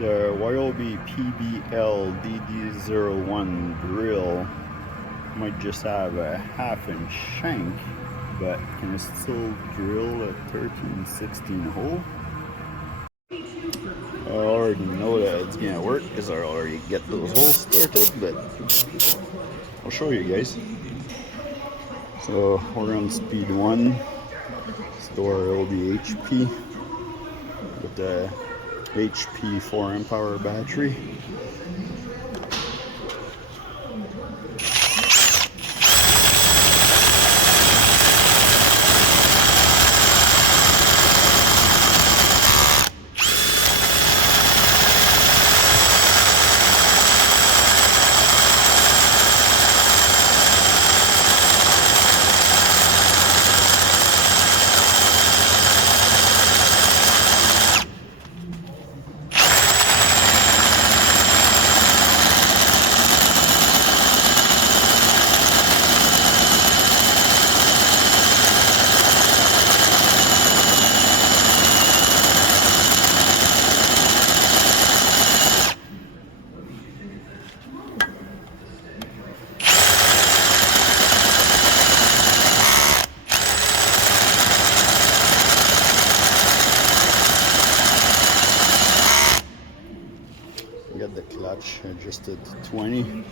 The Ryobi PBLDD01 drill might just have a half-inch shank, but can still drill a 13-16 hole. I already know that it's gonna work because I already get those holes started, but I'll show you guys. So we're on speed 1. Store Ryobi HP with the HP 4 amp hour battery. Got the clutch adjusted to 20.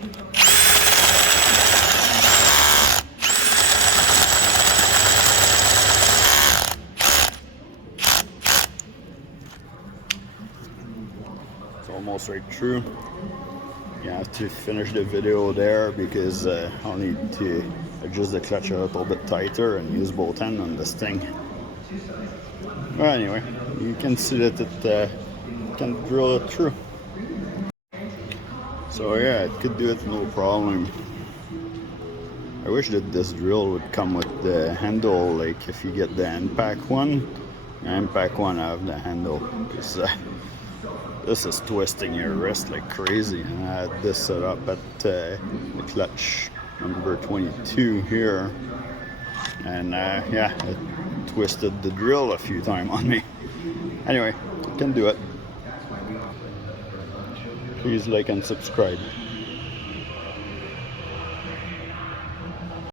It's almost right through. You have to finish the video there because I'll need to adjust the clutch a little bit tighter and use both hands on this thing. Well, anyway, you can see that it can drill it through. So yeah, it could do it no problem. I wish that this drill would come with the handle, like if you get the impact one. The impact one I have the handle, because this is twisting your wrist like crazy. And I had this set up at the clutch number 22 here, and yeah, it twisted the drill a few times on me. Anyway, you can do it. Please like and subscribe.